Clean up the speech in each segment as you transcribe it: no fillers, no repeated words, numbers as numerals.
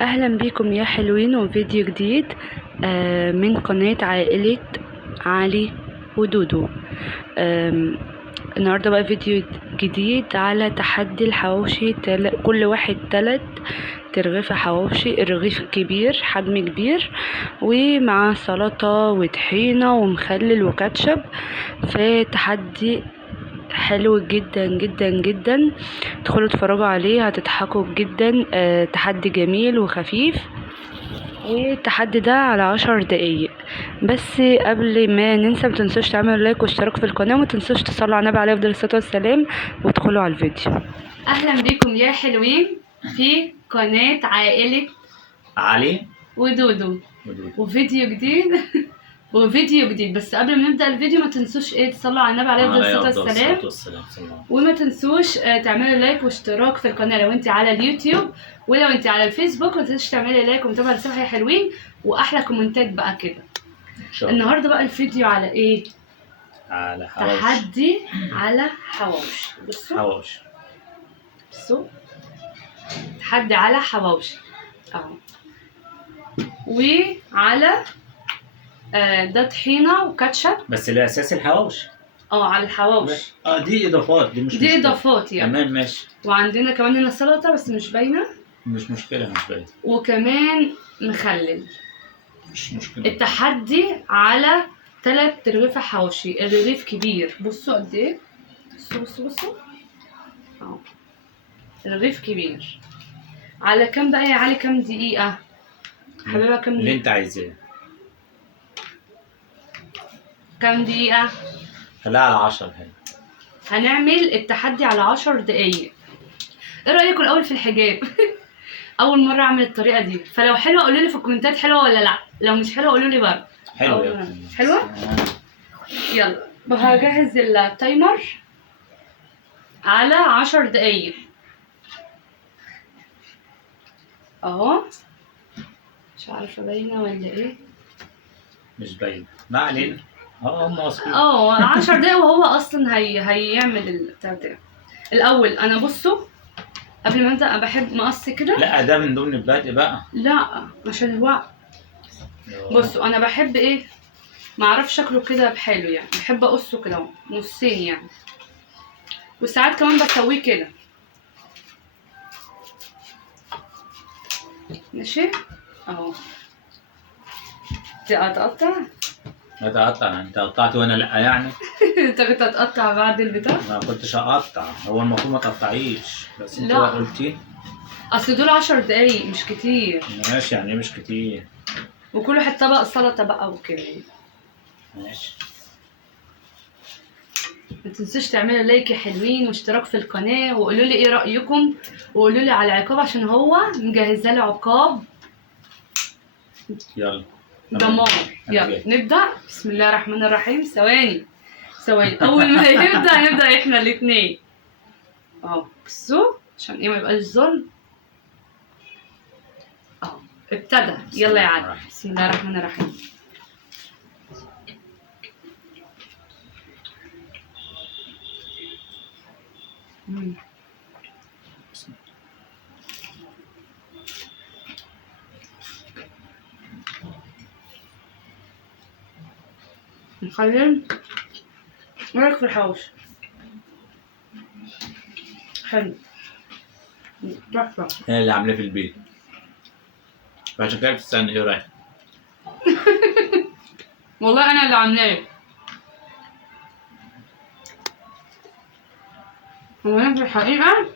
اهلا بيكم يا حلوين وفيديو جديد من قناة عائلة علي ودودو. النهاردة بقى فيديو جديد على تحدي الحواوشي. كل واحد 3 ترغيفة حواوشي، الرغيف كبير حجم كبير ومع سلطة وطحينة ومخلل وكاتشب. فتحدي حلو جدا جدا جدا، ادخلوا اتفرجوا عليه هتضحكوا جدا. تحدي جميل وخفيف، والتحدي ده على 10 دقايق بس. قبل ما ننسى متنسوش تعملوا لايك واشتراك في القناة، ومتنسوش تصلوا على النبي عليه افضل الصلاة والسلام، وادخلوا على الفيديو. اهلا بيكم يا حلوين في قناة عائلة علي ودودو وفيديو جديد. بس قبل ما نبدا الفيديو ما تنسوش تصلوا على النبي عليه افضل الصلاه والسلام، وما تنسوش تعملوا لايك واشتراك في القناه لو انت على اليوتيوب، ولو انت على الفيسبوك ما تنسوش تعملي لايك ومتابعه لصفحه حلوين واحلى كومنتات بقى كده. النهارده بقى الفيديو على ايه؟ على حواوشي. تحدي على حواوشي. بصوا تحدي على حواوشي اهو، وعلى ده طحينه وكاتشب، بس الاساس الحواوشي. على الحواوشي. دي اضافات، دي مش دي مشكلة. اضافات يعني. تمام ماشي. وعندنا كمان هنا سلطه بس مش باينه. مش مشكلة وكمان مخلل. مش مشكلة. التحدي على 3 ترغيفة حواوشي، الرغيف كبير. بصوا قد ايه، بصوا اهو، الرغيف كبير. على كام بقى يا علي؟ كام دقيقة حبيبها؟ كام اللي دقيقة انت عايزاه. كام دقيقة؟ خليها على 10 هنا. هنعمل التحدي على 10 دقايق. ايه رأيكم الأول في الحجاب؟ أول مرة أعمل الطريقة دي، فلو حلوة قولوا لي في الكومنتات حلوة ولا لأ، لو مش حلوة قولوا لي برضه. حلوة؟ يلا هجهز التايمر على 10 دقايق اهو. مش عارفه باينه ولا ايه؟ مش باينه، ما علينا. هم واثقين. 10 دقايق، وهو اصلا هيعمل البتاع ده. الاول انا بصوا قبل ما ابدا انا بحب مقص كده. لا ده من ضمن البدء بقى. لا عشان الوقت. بصوا انا بحب ايه، معرفش شكله كده بحاله يعني، بحب اقصه كده نصين يعني، وساعات كمان بسويه كده. ماشي اهو. تقطع؟ لا تقطع، انت قطعت وانا لا يعني. انت كنت هتقطع بعد البتاع؟ ما كنتش هقطع، هو المفروض ما تقطعيش، بس انت قلتي اصل دول 10 دقايق مش كتير. ماشي، يعني مش كتير. وكل واحد طبق سلطه بقى وكده. ماشي. ما تنسوش تعملوا لايك يا حلوين واشتراك في القناه، وقولوا لي ايه رايكم، وقولوا لي على العقاب عشان هو مجهزه لي عقاب. يلا دمار. يلا نبدا. بسم الله الرحمن الرحيم. ثواني اول ما نبدا احنا الاثنين اهو. بصوا عشان ايه ما يبقاش ظلم اهو. ابتدى. يلا يا علي. بسم الله الرحمن الرحيم. مخلل. ايه رايك في الحواوشي؟ حلو تحفه. انا اللي عاملاه في البيت، فعشان كده بتستنى ايه رايك. والله انا اللي عاملاه. هو انا في الحقيقه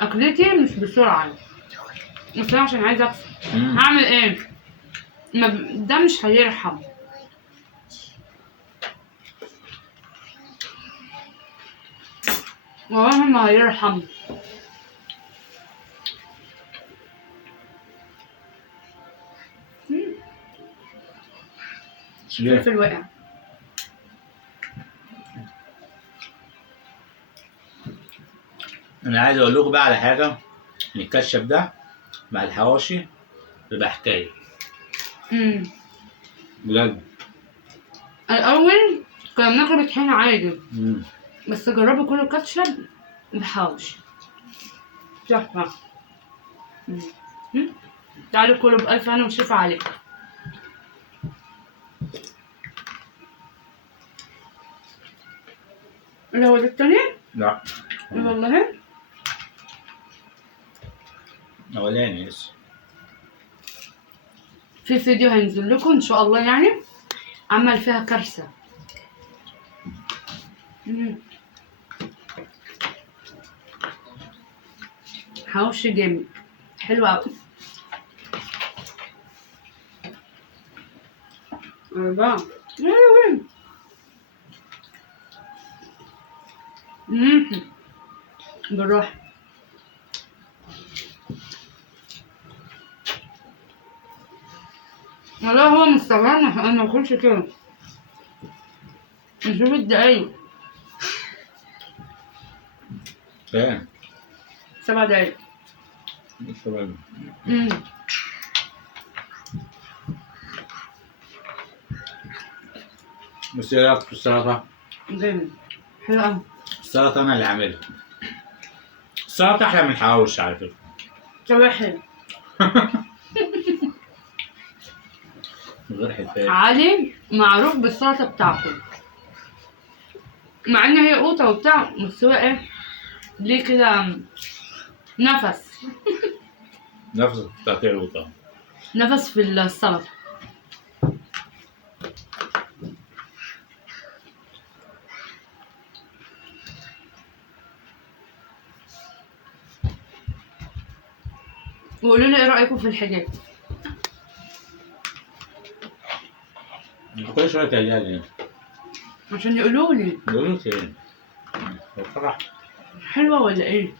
اكلتي مش بسرعه، بس انا عشان عايزه اكسب هعمل ايه؟ ده مش هيرحم. والله ما هيرحم. فلفل واقع. انا عايز اقول لكم بقى على حاجه، ان الكاتشب ده مع الحواوشي بيبقى حكايه بجد. الاول كنا بناكل بطحينه عادي، بس جربوا كل الكاتشب بحواوشي تحفه. تعالوا كلوا بألف هنا وشفا عليك. اللي هو ده التاني؟ لا والله اولاني لسه. في فيديو هينزل لكم ان شاء الله يعني عمل فيها كارثة. حواوشي جامد حلو اوي. 4 بالراحة. والله هو مستغربنا انا ما باكلش كده. نشوف الدقايق. فاهم 7 دقايق. الشباب. بس ايه رايك في السلطه؟ جامد حلو اوي. السلطه انا اللي عاملها. السلطه احلى من الحواوشي على فكره. طب حلو. من غير حلفان. علي معروف بالسلطة بتاعته، مع ان هي قوطة وبتاع، بس هو ايه ليه كده نفس. نفس التقطيع والطعم. نفس في السلطة. وقولوا لي ايه رأيكم في الحاجات. كل شويه تقليل عشان يقولوا لي بيقولوا ايه؟ بصراحه حلوة ولا ايه.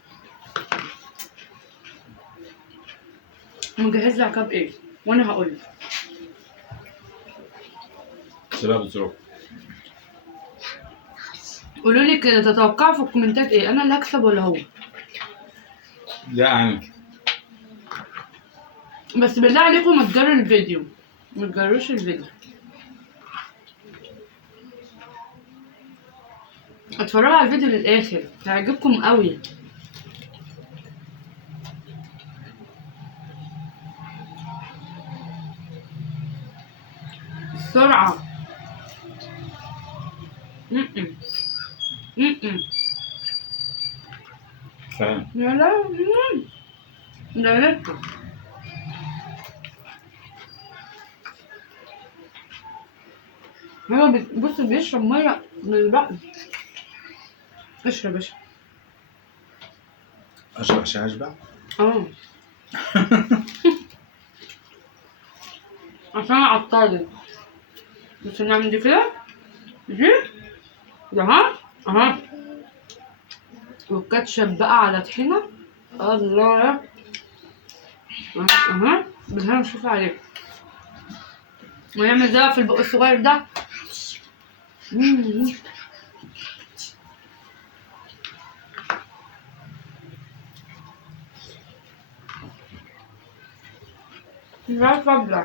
مجهز لي عقاب ايه وانا هقول لك. سبب الظروف. قولوا لي كده تتوقعوا في الكومنتات ايه، انا اللي هكسب ولا هو. لا انا بس بالله عليكم ما تجروا الفيديو، ما تجروش الفيديو. اتفرجوا على الفيديو للاخر هيعجبكم قوي. السرعة. فاهم. يا لا ده لسه. هو بص بيشرب ميه من البقر. اشرب اشرب. اشرب عشان اشبع. اه عشان اعطلك. بس نعمل دي كده دي ده اها والكاتشب بقى على طحينة. الله اها بالهنا نشوف عليك ونعمل ده في البق الصغير ده. مش عارفة ابلع.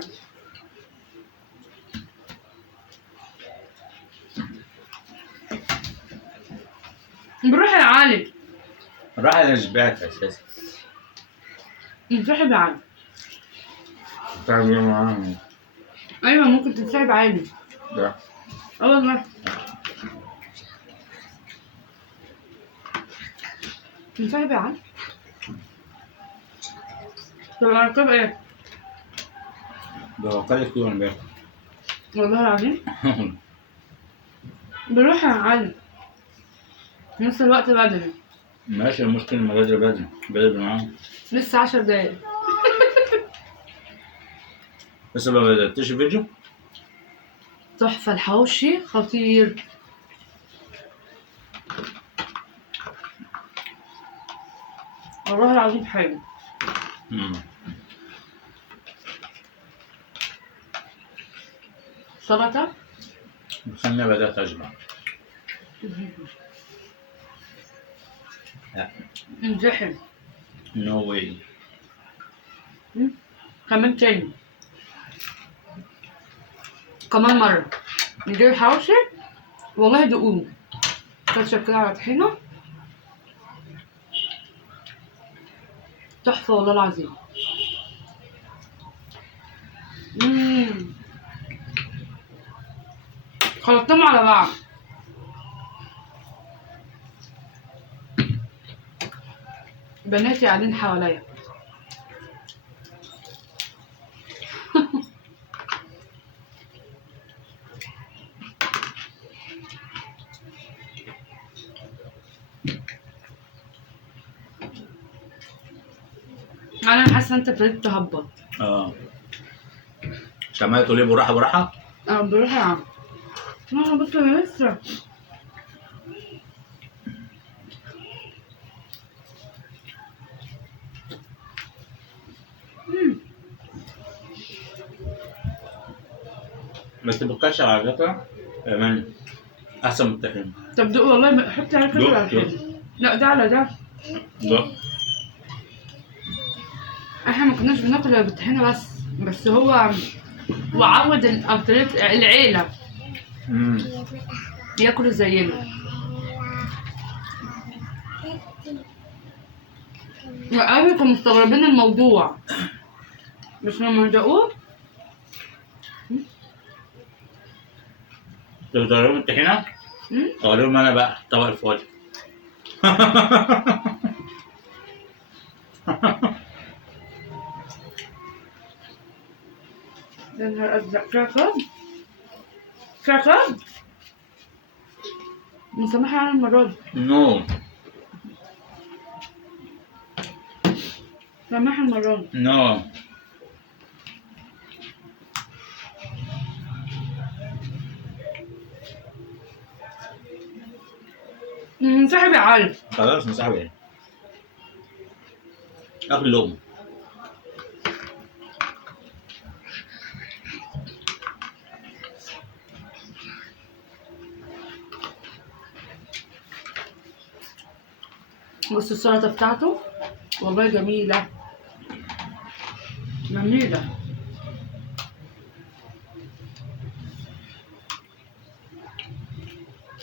بروح يا علي. راح انا شبعت اساسا. انسحب يا علي. تعمل ايه معاهم؟ ايوه ممكن تنسحب عادي. لا اه والله تنسحب يا علي. طب اركب ايه؟ ده وكالة كتير امبارح. والله العظيم بروح يا علي نص الوقت بدري. ماشي المشكلة ما بدري معاهم. لسه 10 دقايق. لسه ما بدأتش الفيديو؟ تحفة الحواوشي خطير. والله العظيم حلو. سلطة. بس انا بدأت اشبع. لا انزحم. نو واي. كمان تاني كمان مرة نجيب الحواوشي والله دقوه. كاتشب كده على طحينة تحفة والله العظيم. خلطتهم على بعض. بناتي قاعدين حواليا. انا حاسه انت ابتديت تهبط. اه عشان ما تقولي براحه براحه. اه بروح يا عم. انا بص انا لسه. بس بالكاتشب على فكره كمان احسن من الطحينه. طب دوق والله، حط على كده على دوق. كده. لا ده على ده. ده احنا ما كناش بناكل الا بالطحينه بس هو وعود العيله امم ياكلوا زينا. قوي كانوا مستغربين الموضوع بس لما دقوه. لو تغيروا الطحينه اوريهم انا بقى الطبق الفاضي. يا نهار ازرق، فيها كرب فيها كرب. مسامحة على المرة دي. نو مسامحة المرة دي. نو منسحب يا علي. خلاص مسحب ايه اكل لقمه. بص السلطة بتاعته والله جميلة جميلة.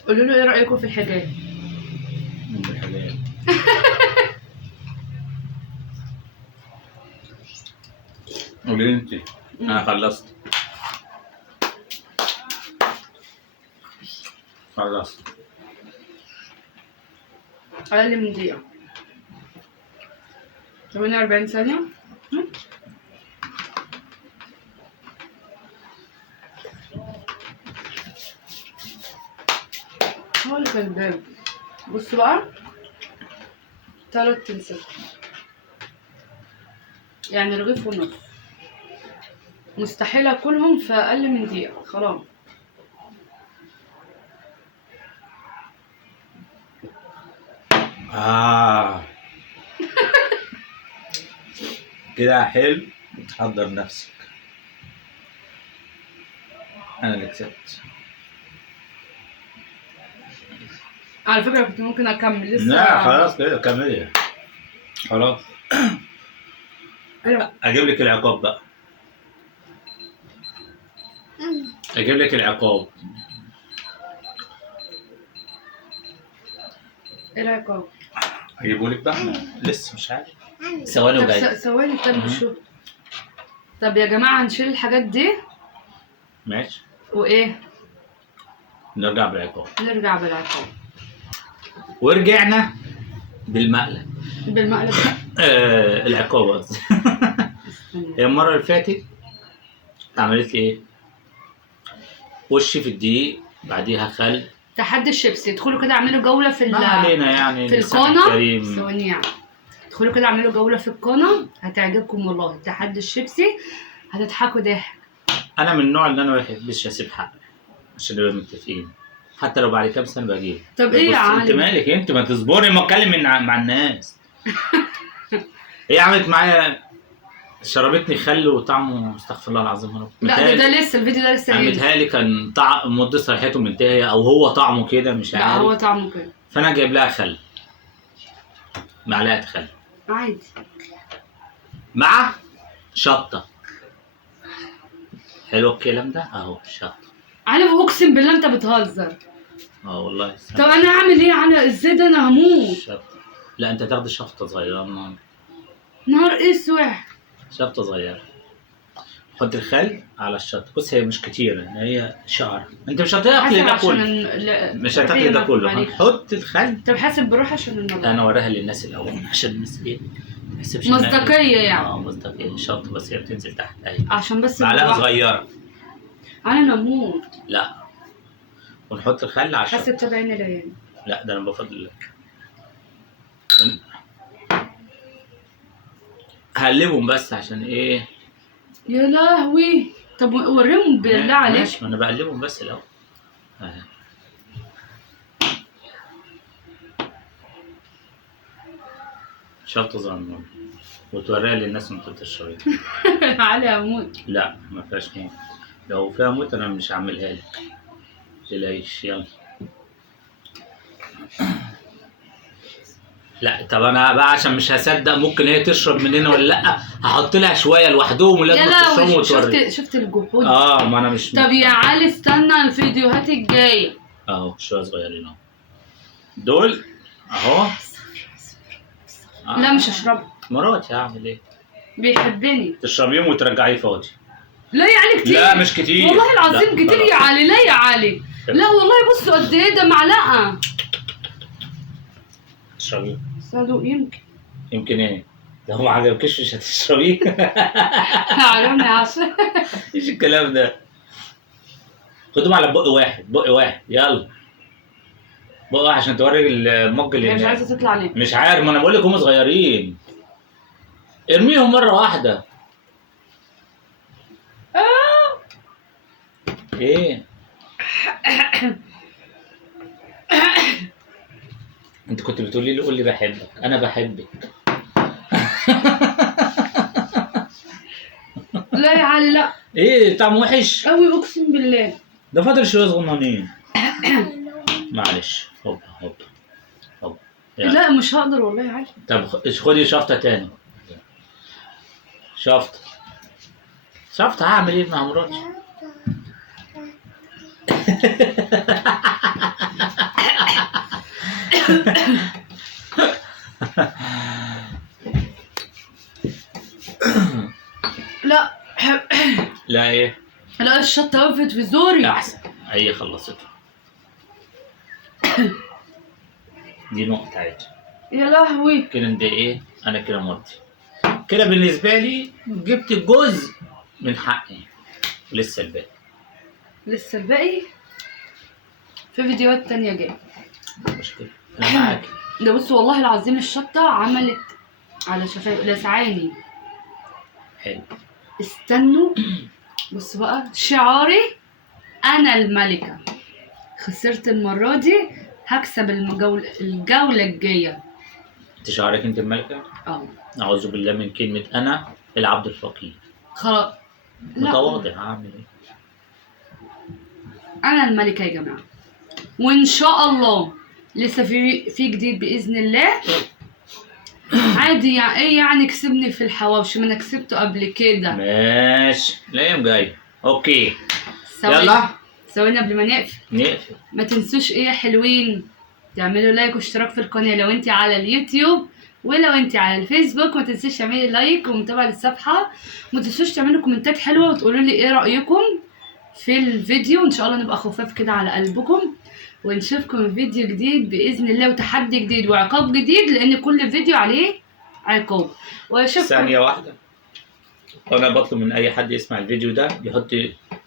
قولوا له ايه رأيكم في الحاجات؟ من الحلال. قولي لي انت. انا خلصت. خلصت. أقل من دقيقة. 48 ثانية. هو اللي كان باب. بصوا بقى 3 تمسك يعني رغيف ونص. مستحيل اكلهم في اقل من دقيقة خلاص. كده حلو. حضر نفسك. انا اللي كسبت. على فكرة كنت ممكن اكمل لسه. لا خلاص كده كملي. خلاص. ايوه اجيب لك العقاب بقى. اجيب لك العقاب. ايه العقاب؟ اجيبه لك بقى. لسه مش عارف. ثواني طب وجاي. ثواني طب شو. طب يا جماعة هنشيل الحاجات دي ماشي. وايه؟ نرجع بالعقاب. نرجع بالعقاب. ورجعنا بالمقلب. بالمقلب. العقاب قصدي. هي المرة اللي فاتت عملت لي ايه؟ وش في الدقيق بعديها خل. تحدي الشيبسي. ادخلوا كده اعملوا جولة في ما علينا يعني في لسان القناة. كريم. ثواني يعني. ادخلوا كده اعملوا جولة في القناة هتعجبكم والله. تحدي الشيبسي هتضحكوا ضحك. انا من النوع اللي انا ما بحبش اسيب حقي عشان نبقى متفقين. حتى لو بعد كام سنة بجيب. طب ايه يا انت علي؟ مالك انت ما تصبري ما اتكلم مع الناس. هي عملت معايا شربتني خل وطعمه استغفر الله العظيم يا رب. لا ده لسه الفيديو ده لسه هينزل. متهيألي كان طعم مدة ريحته منتهية او هو طعمه كده مش لا عارف. هو طعمه كده فانا جايب لها خل. معلقة خل عادي مع شطة. حلو الكلام ده اهو شطة. علي اقسم بالله انت بتهزر. والله. طب انا هعمل ايه يا علي؟ ازاي ده انا هموت. شطة. لا انت تاخدي شفطة صغيرة. نهار اسود. شطة صغيرة. حط الخل على الشطه. بص هي مش كتير، هي شعر. انت مش هتاكل ده كله، مش هتاكل ده كله. هنحط الخل. طب حاسب بروح عشان الموضوع. انا وراها للناس الاول عشان الناس ايه ما تحسبش مصداقيه يعني. مصداقيه. الشطه بس هي بتنزل تحت. ايوه عشان بس معلقه صغيره. انا نموت. لا ونحط الخل على الشطه. حاسب تبعين العيال. لا ده انا بفضل لك. هقلبهم بس عشان ايه. يا لهوي. طب وريهم بالله عليك. ماشي، ما انا بقلبهم بس الاول. شطه صغننه وتوريها للناس وانت بتشربيها. عليها موت. لا ما فيهاش موت. لو فيها موت انا مش هعملها لك. متقلقيش. يلا. لا طب انا بقى عشان مش هصدق ممكن هي تشرب مننا ولا لا، هحط لها شويه لوحدهم ولازم تشربهم وتوري. شفت الجحود. ما انا مش. طب يا علي استنى الفيديوهات الجايه. اهو شويه صغيرين اهو دول اهو. لا مش هشربها. مراتي هعمل ايه؟ بيحبني. تشربيهم وترجعيه فاضي. لا يا علي كتير. لا مش كتير والله العظيم كتير يا علي. لا يا علي. لا والله بصوا قد ايه ده معلقه. تشربيه. صدق يمكن ايه؟ لو ما عجبكش مش هتشربيه. عجبني عشان ايش الكلام ده؟ خدهم على بق واحد بق واحد. يلا بق واحد عشان توري المج اللي مش عايزه تطلع ليه؟ مش عارف، ما انا بقول لك هم صغيرين. ارميهم مره واحده. ايه؟ انت كنت بتقولي لي قول لي بحبك. انا بحبك. لا يا علي لا. ايه طعم وحش قوي اقسم بالله. ده فاضل شويه صغننين. معلش. هوبا هوبا هوبا. لا مش هقدر والله يا علي. طب خدي شفطه تاني. شفطه هعمل ايه مع مراتي؟ لا لا ايه؟ لا الشطه وقفت في زوري. احسن هي خلصتها. دي نقطة عادي. يا لهوي. كده انت ايه؟ انا كده مرضي. كده بالنسبة لي جبت جزء من حقي. لسه الباقي. في فيديوهات تانية جاية. مشكلة انا معاك. ده بص والله العظيم الشطة عملت على شفايف لسعاني. حلو. استنوا. بص بقى شعاري انا الملكة. خسرت المرة دي هكسب الجولة الجاية. انت شعارك انت الملكة؟ اعوذ بالله من كلمة انا العبد الفقير. خلاص. متواضع. هعمل ايه؟ انا الملكة يا جماعة. وان شاء الله لسه في جديد باذن الله. عادي يعني ايه يعني كسبني في الحواوشي، ما انا كسبته قبل كده. ماشي الايام جايه. اوكي يلا ثواني قبل ما نقفل. ما تنسوش ايه يا حلوين تعملوا لايك واشتراك في القناه لو انت على اليوتيوب، ولو انت على الفيسبوك ما تنسوش تعملي لايك ومتابعه للصفحه. ما تنسوش تعملوا كومنتات حلوه وتقولوا لي ايه رايكم في الفيديو. ان شاء الله نبقى خفاف كده على قلبكم، ونشوفكم في فيديو جديد باذن الله وتحدي جديد وعقاب جديد، لان كل فيديو عليه عقاب. واشوفكم ثانيه واحده. وانا بطلب من اي حد يسمع الفيديو ده يحط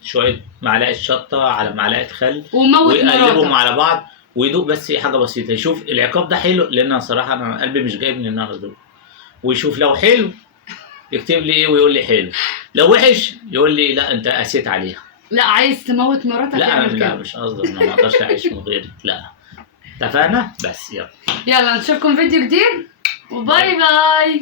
شويه معلقه شطه على معلقه خل ويقلبهم على بعض ويدوق بس حاجه بسيطه، يشوف العقاب ده حلو، لان صراحه انا قلبي مش جايب من النهارده دول. ويشوف لو حلو يكتب لي ايه ويقول لي حلو، لو وحش يقول لي لا انت قسيت عليها. لا عايز تموت مراتك. لا مش قصدي، انا ما اقدرش اعيش من غيرك. لا اتفقنا. بس يلا نشوفكم فيديو جديد وباي باي.